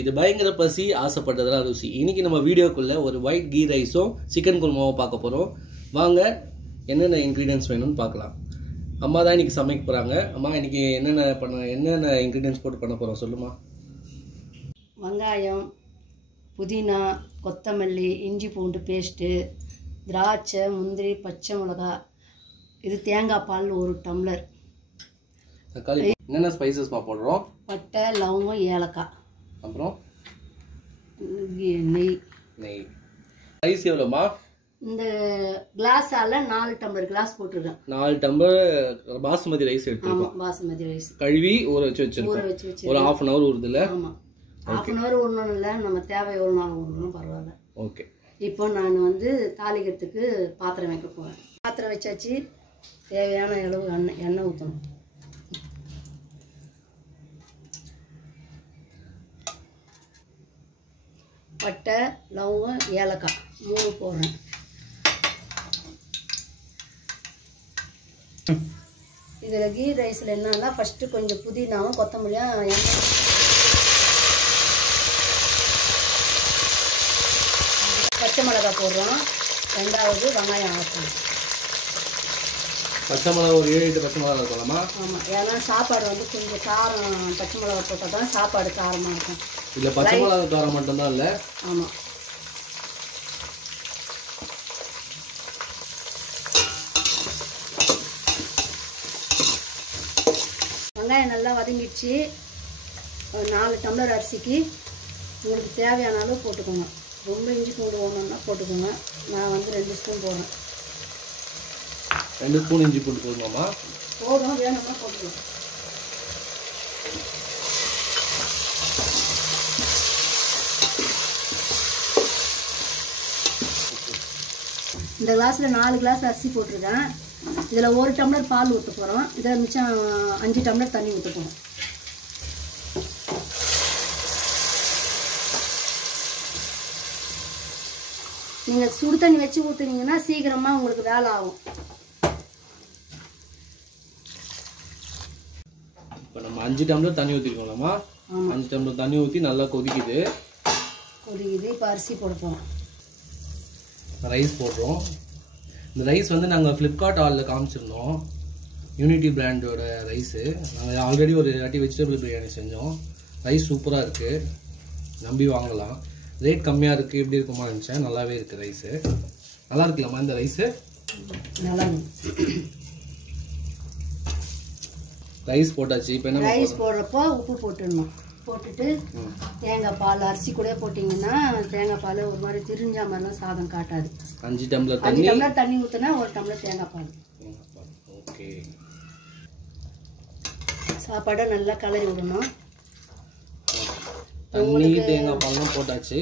இது பயங்கர பசி ஆசைப்பட்டதெல்லாம் ருசி. இன்னைக்கு நம்ம வீடியோக்குள்ள ஒரு ஒயிட் கீ ரைஸும் சிக்கன் குருமாவும் பார்க்க போறோம். வாங்க என்னென்ன இன்கிரீடியன்ஸ் வேணும்னு பார்க்கலாம். அம்மா தான் இன்னைக்கு சமைக்க போறாங்க. அம்மா இன்னைக்கு என்னென்ன இன்கிரீடியன்ஸ் போட்டு பண்ண போறோம் சொல்லுமா. வெங்காயம், புதினா, கொத்தமல்லி, இஞ்சி பூண்டு பேஸ்ட்டு, திராட்சை, முந்திரி, பச்சை மிளகா, இது தேங்காய் பால் 1 டம்ளர், தக்காளி. என்னென்ன ஸ்பைசஸ்மா போடுறோம்? பட்டை, லவங்கம், ஏலக்காய், அப்புறம் நெய். ரைஸ் எவ்வளோமா? இந்த கிளாஸால 4 டம்ளர் கிளாஸ் போட்டிருக்கேன். 4 டம்ளர் பாசுமதி ரைஸ் எடுத்துருக்கோம். பாசுமதி ரைஸ் கழுவி ஊற வச்சு வச்சிருக்கோம். ஒரு 1/2 hour ஊறுதுல. ஆமா, 1/2 hour ஒன்றும் இல்லை, நம்ம தேவை எவ்வளோ நாள் ஊறணும் பரவாயில்ல. ஓகே. இப்போ நான் தாளிக்கிறதுக்கு பாத்திரம் வைக்க போகிறேன். பாத்திரம் வச்சாச்சு. தேவையான அளவு எண்ணெய் ஊற்றணும். பட்டை, லவங்கம், ஏலக்காய் 3 போடுறேன். இதில் கீ ரைஸில் என்னன்னா ஃபஸ்ட்டு கொஞ்சம் புதினாவும் கொத்தமல்லியும் எண்ணெய், பச்சை மிளகாய் போடுறோம். 2வது வெங்காயம் ஆட்டணும். பச்சை மிளகா ஒரு 7-8 பச்சை மிளகா இருக்கலாமா? ஆமாம், ஏன்னா சாப்பாடு கொஞ்சம் காரம், பச்சை மிளகா போட்டால் தான் சாப்பாடு காரமாக இருக்கும். இல்லை பச்சை மிளகா காரம் மட்டும்தான் இல்லை. ஆமாம். வெங்காயம் நல்லா வதங்கிடுச்சு. 4 டம்ளர் அரிசிக்கு உங்களுக்கு தேவையான அளவு போட்டுக்கோங்க. ரொம்ப இஞ்சி பூண்டு வேணும்னா போட்டுக்கோங்க. நான் 2 ஸ்பூன் போடுறேன். 2 ஸ்பூன் இஞ்சி பூண்டு போடணுமா? போதும், வேணும்னா போட்டுக்கலாம். இந்த கிளாஸில் 4 கிளாஸ் அரிசி போட்டிருக்கேன். இதில் 1 டம்ளர் பால் ஊற்ற போகிறோம். இதில் மிச்சம் 5 டம்ளர் தண்ணி ஊற்ற போகிறோம். நீங்கள் சுடு தண்ணி வச்சு ஊற்றுனீங்கன்னா சீக்கிரமாக உங்களுக்கு வேலை ஆகும். இப்போ நம்ம 5 டம்ளர் தண்ணி ஊற்றிருக்கோம்லாமா? 5 டம்ளர் தண்ணி ஊற்றி நல்லா கொதிக்குது. இப்போ அரிசி போடுவோம். ரைஸ் போடுறோம். இந்த ரைஸ் நாங்கள் ஃப்ளிப்கார்ட் ஆலில் காமிச்சிருந்தோம். யூனிட்டி பிராண்டோட ரைஸு. நாங்கள் ஆல்ரெடி ஒரு வாட்டி வெஜிடபிள் பிரியாணி செஞ்சோம். ரைஸ் சூப்பராக இருக்குது, நம்பி வாங்கலாம். ரேட் கம்மியாக இருக்குது, எப்படி இருக்குமா நினச்சேன். நல்லாவே இருக்குது ரைஸு. நல்லா இருக்குல்லம்மா இந்த ரைஸு? நல்லா ரைஸ் போட்டாச்சு. இப்போ என்ன ரைஸ் போடுறப்போ உப்பு போட்டுடணும். போட்டுட்டு தேங்காய் பால், அரிசி கூட போட்டிங்கன்னா தேங்காய் பால் ஒரு மாதிரி திரிஞ்ச மாதிரிலாம் சாதம் காட்டாது. 5 டம்ளர் தண்ணி ஊற்றினா 1 டம்ளர் தேங்காய் பால். ஓகே. சாப்பாடை நல்லா கலரி விடணும். தண்ணி தேங்காய் பால்லாம் போட்டாச்சு,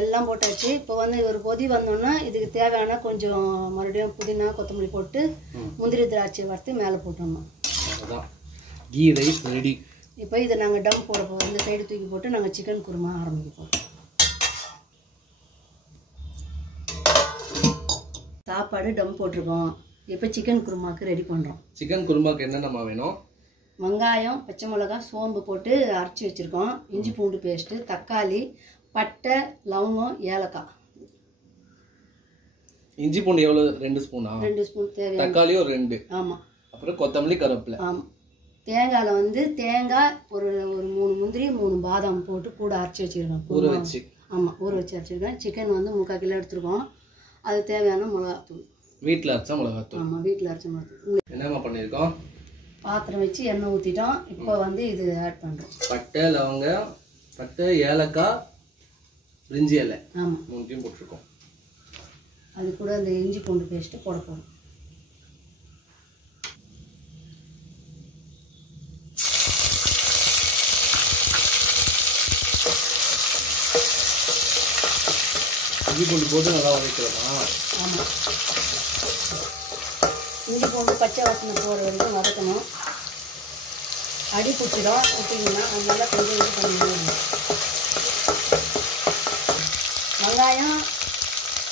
எல்லாம் போட்டாச்சு. இப்போ ஒரு கொதி வந்தோன்னா இதுக்கு தேவையான கொஞ்சம் மறுபடியும் புதினா கொத்தமல்லி போட்டு முந்திரி திராட்சை வறுத்து மேலே போட்டோம்னா அதுதான் கீ ரைஸ் ரெடி. இப்போ இதை நாங்கள் டம் போட போகிறோம். இந்த சைடு தூக்கி போட்டு நாங்கள் சிக்கன் குருமா ஆரம்பிக்க போகிறோம். சாப்பாடு டம் போட்டிருக்கோம். இப்போ சிக்கன் குருமாவுக்கு ரெடி பண்ணுறோம். சிக்கன் குருமாவுக்கு என்னென்னமா வேணும்? வெங்காயம், பச்சை மிளகா, சோம்பு போட்டு அரைச்சி வச்சுருக்கோம். இஞ்சி பூண்டு பேஸ்ட்டு, தக்காளி, பட்டை, லவங்கம், ஏலக்காய். இஞ்சி பூண்டு எவ்வளோ? 2 ஸ்பூனா? 2 ஸ்பூன் தேவை. தக்காளி ஒரு 2. ஆமாம். அப்புறம் கொத்தமல்லி, கருவேப்பிலை. ஆமாம். தேங்காயில் தேங்காய் ஒரு 3 முந்திரி 3 பாதாம் போட்டு கூட அரைச்சி வச்சுருக்கோம். ஊற வச்சு. ஆமாம், ஊற வச்சு அரைச்சிருக்கேன். சிக்கன் 3/4 கிலோ எடுத்துருக்கோம். அது தேவையான மிளகாத்தூள். வீட்டில் அரைச்சா மிளகாத்தூள். ஆமாம், வீட்டில் அரைச்ச மிளகாத்தூள். என்னம்மா பண்ணியிருக்கோம்? பாத்திரம் வச்சு எண்ணெய் ஊற்றிட்டோம். இப்போ இது ஆட் பண்ணுறோம். பட்டை, லவங்கம், பட்டை, ஏலக்காய், பிரிஞ்சி இலை. ஆமாம், 3த்தையும் போட்டிருக்கோம். அது கூட அந்த இஞ்சி பூண்டு பேஸ்ட்டு போட போகிறோம். இஞ்சி பூண்டு போட்டு நல்லா வதக்கிறோமா? ஆமாம், இஞ்சி பூண்டு பச்சை வாசனை போகிற வரைக்கும் வதக்கணும். அடி பிடிச்சிடும் விட்டிங்கன்னா அதனால கொஞ்சம் இது பண்ணிடணும். வெங்காயம்,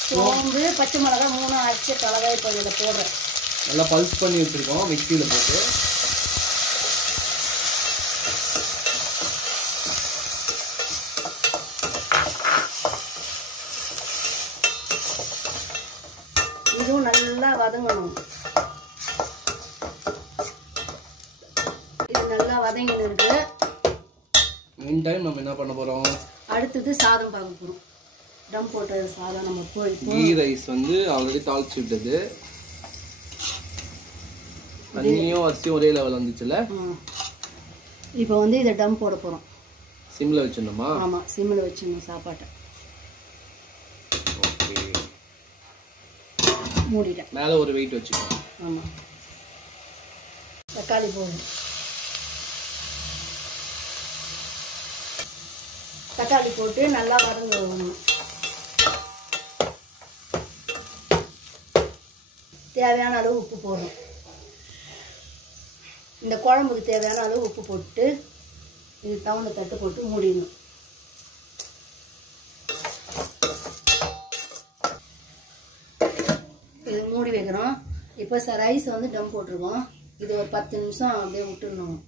சோம்பு, பச்சை மிளகா 3 அரைச்சி கலவை இப்போ இதில் போடுறேன். நல்லா பல்ஸ் பண்ணி வச்சுருக்கோம் மிக்சியில் போட்டு. வதங்கின்னு இருக்கு. மீன் டைம் நம்ம என்ன பண்ண போறோம்? அடுத்தது சாதம் பார்க்க போறோம். டம் போட்ட சாதம் நம்ம கீ ரைஸ் வந்து ஆல்ரெடி தாளிச்சு விட்டது. தண்ணியும் அரிசியும் ஒரே லெவல் வந்துச்சுல. இப்போ வந்து இதை டம் போட போறோம். சிம்ல வச்சிடணுமா? ஆமா, சிம்ல வச்சிடணும் சாப்பாட்டை. ஓகே, மூடிட்டேன். மேல ஒரு வெயிட் வச்சுக்கோ. ஆமா, தக்காளி போடணும். தக்காளி போட்டு நல்லா வதங்கணும். தேவையான அளவு உப்பு போடணும். இந்த குழம்புக்கு தேவையான அளவு உப்பு போட்டு இது தவணை தட்டு போட்டு மூடிடணும். இது மூடி வைக்கிறோம். இப்போ ரைஸ் வந்து டம் போட்டிருக்கோம். இது ஒரு 10 நிமிஷம் அப்படியே விட்டுடணும்.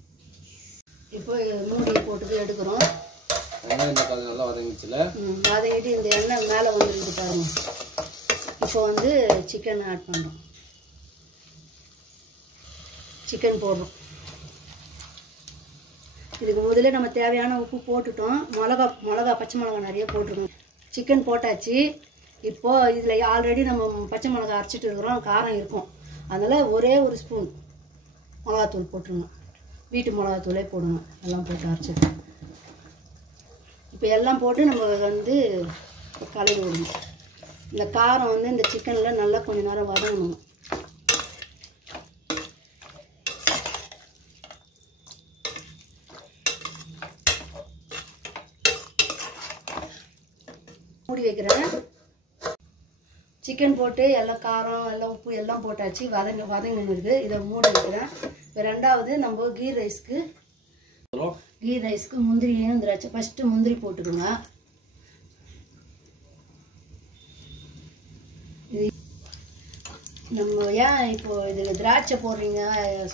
இப்போ மூடி போட்டு எடுக்கிறோம். நல்லா வதங்கிச்சுல. வதங்கிட்டு இந்த எண்ணெய் மேலே வந்துருக்கு பாருங்க. இப்போ வந்து சிக்கன் ஆட் பண்ணுறோம். சிக்கன் போடுறோம். இதுக்கு முதல்ல நம்ம தேவையான உப்பு போட்டுட்டோம். மிளகா பச்சை மிளகா நிறைய போட்டுருக்கோம். சிக்கன் போட்டாச்சு. இப்போ இதில் ஆல்ரெடி நம்ம பச்சை மிளகா அரைச்சிட்டு இருக்கிறோம். காரம் இருக்கும். அதனால் ஒரே ஒரு ஸ்பூன் மிளகாத்தூள் போட்டுருணும். வீட்டு மிளகாத்தூளே போடுங்க. எல்லாம் போட்டு அரைச்சிட்டு இப்போ எல்லாம் போட்டு நம்ம வந்து கலரி விடணும். இந்த காரம் வந்து இந்த சிக்கனில் நல்லா கொஞ்ச நேரம் வதங்கணும். மூடி வைக்கிறேன். சிக்கன் போட்டு எல்லாம் காரம் எல்லாம் உப்பு எல்லாம் போட்டாச்சு. வதங்கினுது. இதை மூடி வைக்கிறேன். இப்போ ரெண்டாவது நம்ம கீ ரைஸ்க்கு முந்திரியும் திராட்சை. ஃபஸ்ட்டு முந்திரி போட்டுக்கோங்க. நம்ம ஏன் இப்போ இதில் திராட்சை போடுறீங்க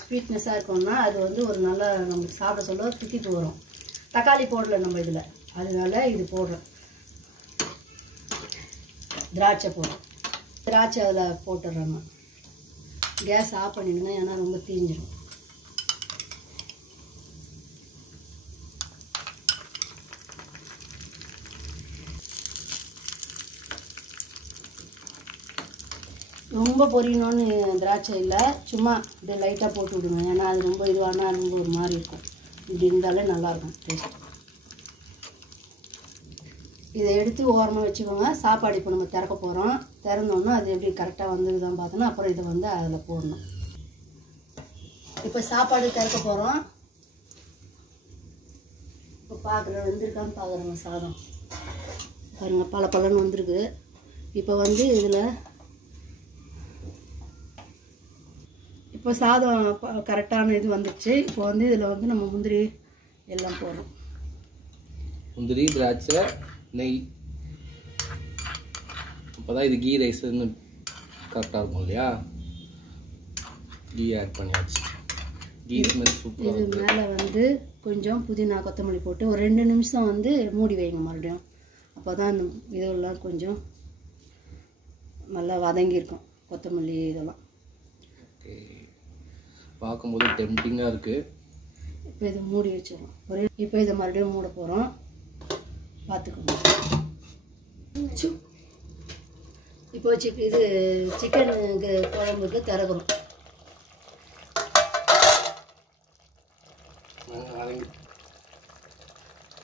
ஸ்வீட்னஸாக இருக்கும்னா அது வந்து ஒரு நல்ல நமக்கு சாப்பிட சொல்ல தித்திப்பு வரும். தக்காளி போடல நம்ம இதில், அதனால இது போடுறோம். திராட்சை போடுறோம். திராட்சை அதில் போட்டுடுறோம். கேஸ் ஆஃப் பண்ணிடுங்க, ஏன்னா ரொம்ப தீஞ்சிடும். ரொம்ப பொரியணும்னு திராட்சை இல்லை, சும்மா இப்படி லைட்டாக போட்டு விடுங்க. ஏன்னா அது ரொம்ப இதுவானா ரொம்ப ஒரு மாதிரி இருக்கும். இப்படி இருந்தாலே நல்லாயிருக்கும் டேஸ்ட். இதை எடுத்து ஓரமாக வச்சுக்கோங்க. சாப்பாடு இப்போ நம்ம திறக்க போகிறோம். திறந்தோன்னா அது எப்படி கரெக்டாக வந்துருதான் பார்த்தோன்னா அப்புறம் இதை வந்து அதில் போடணும். இப்போ சாப்பாடு திறக்க போகிறோம். இப்போ பார்க்குறேன் வெந்திருக்கான்னு பார்க்குறேங்க. சாதம் பாருங்கள், பல பலன்னு வந்திருக்கு. இப்போ வந்து இதில் இப்போ சாதம் கரெக்டான இது வந்துடுச்சு. இப்போ வந்து இதில் வந்து நம்ம முந்திரி எல்லாம் போடுறோம். முந்திரி, திராட்சை, நெய். அப்போதான் இது கீ ரைஸ்ன்னு கரெக்டாக இருக்கும் இல்லையா? கீ ஆட் பண்ணியாச்சு. கீ ஸ்மெல் சூப்பராக. இது மேலே வந்து கொஞ்சம் புதினா கொத்தமல்லி போட்டு ஒரு 2 நிமிஷம் வந்து மூடி வைங்க மறுபடியும். அப்போ தான் இதெல்லாம் கொஞ்சம் நல்லா வதங்கியிருக்கும். கொத்தமல்லி இதெல்லாம் பார்க்கும்போது டெம்டிங்காக இருக்குது. இப்போ இதை மூடி வச்சிடலாம். இப்போ இதை மறுபடியும் மூட போகிறோம். பார்த்துக்கோங்க. இப்போ இது சிக்கன் குழம்புக்கு திறக்கிறோம்.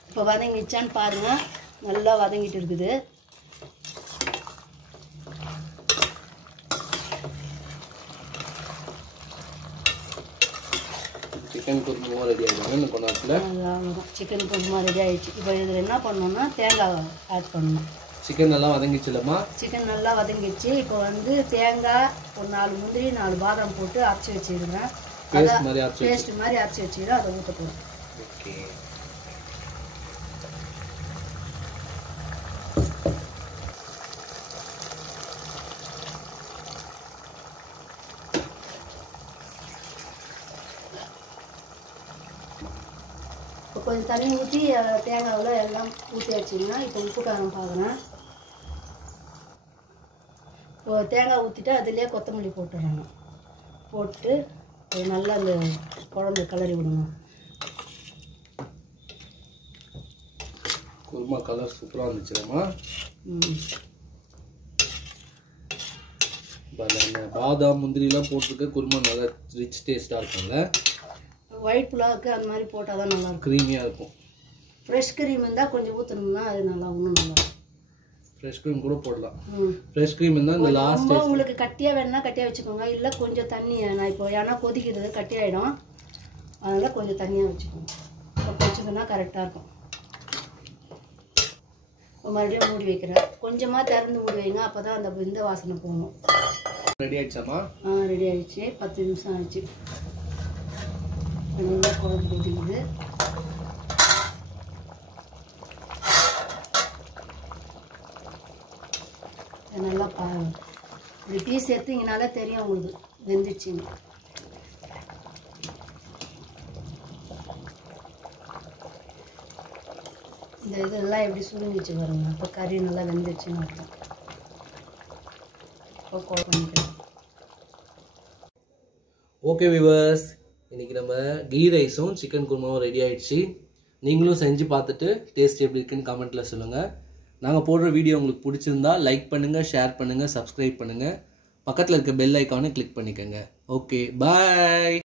இப்போ வதங்கிச்சான்னு பாருங்கள். நல்லா வதங்கிட்டு இருக்குது. சிக்கன் குருமா ரெடி ஆகிடுவாங்க கொஞ்ச நேரத்தில். சிக்கன் குருமா ரெடி ஆகிடுச்சு. இப்போ இதில் என்ன பண்ணணும்னா தேங்காய் ஆட் பண்ணணும். சிக்கன் நல்லா வதங்கிச்சுலம்மா? சிக்கன் நல்லா வதங்கிடுச்சு. இப்போ வந்து தேங்காய் ஒரு 4 முந்திரி 4 பாதாம் போட்டு அரைச்சி வச்சுருக்கேன். பேஸ்ட் மாதிரி அரைச்சி வச்சுக்கிறேன். அதை ஊற்ற போகிறோம். ஓகே. கொஞ்சம் தண்ணி ஊற்றி தேங்காவில் எல்லாம் ஊற்றி வச்சிங்கன்னா இப்போ உப்பு காரம் பார்க்குறேன். இப்போ தேங்காய் ஊற்றிட்டு அதுலேயே கொத்தமல்லி போட்டுடுறாங்க. போட்டு நல்லா அந்த குழம்பு கிளறி விடணும். குருமா கலர் சூப்பராக வந்துச்சுமா. பாதாம் முந்திரிலாம் போட்டிருக்க குருமா நல்லா ரிச் டேஸ்ட்டாக இருக்கும்ல. ஒயிட் புலாவுக்கு அந்த மாதிரி போட்டால் தான் நல்லா இருக்கும், க்ரீமியாக இருக்கும். ஃப்ரெஷ் க்ரீம் இருந்தால் கொஞ்சம் ஊற்றணும்னா அது நல்லா இன்னும் நல்லா இருக்கும். ஃப்ரெஷ் க்ரீம் கூட போடலாம். ஃப்ரெஷ் க்ரீம் இருந்தால் இந்த லாஸ்ட் உங்களுக்கு கட்டியாக வேணுன்னா கட்டியாக வச்சுக்கோங்க, இல்லை கொஞ்சம் தண்ணி நான் இப்போ ஏன்னா கொதிக்கிறது கட்டி ஆகிடும், அதனால் கொஞ்சம் தண்ணியாக வச்சுக்கோங்க. இப்போ வச்சுக்கோன்னா கரெக்டாக இருக்கும். இப்போ மறுபடியும் மூடி வைக்கிறேன், கொஞ்சமாக திறந்து மூடி வைங்க, அப்போ தான் அந்த இந்த வாசனை போகணும். ரெடி ஆயிடுச்சாமா? ரெடி ஆயிடுச்சு. 10 நிமிஷம் ஆயிடுச்சு. நல்லா குழம்பு கொதிக்குது. நல்லா இப்படி பீஸ் எடுத்தீங்கனாலே தெரியும் உங்களுக்கு வெந்துச்சுங்க. இந்த இதெல்லாம் எப்படி சுருங்கிச்சு பாருங்க, அப்போ கறி நல்லா வெந்துச்சுன்னு அர்த்தம். இப்போ கோல் பண்ணிக்கலாம். ஓகே வியூவர்ஸ், இன்னைக்கு நம்ம கீ ரைஸும் சிக்கன் குருமாவும் ரெடி ஆயிடுச்சு. நீங்களும் செஞ்சு பார்த்துட்டு டேஸ்ட் எப்படி இருக்குன்னு கமெண்ட்டில் சொல்லுங்கள். நாங்கள் போடுற வீடியோ உங்களுக்கு பிடிச்சிருந்தா லைக் பண்ணுங்கள், ஷேர் பண்ணுங்கள், சப்ஸ்கிரைப் பண்ணுங்கள், பக்கத்தில் இருக்க பெல் ஐக்கானை கிளிக் பண்ணிக்கோங்க. ஓகே, பாய்.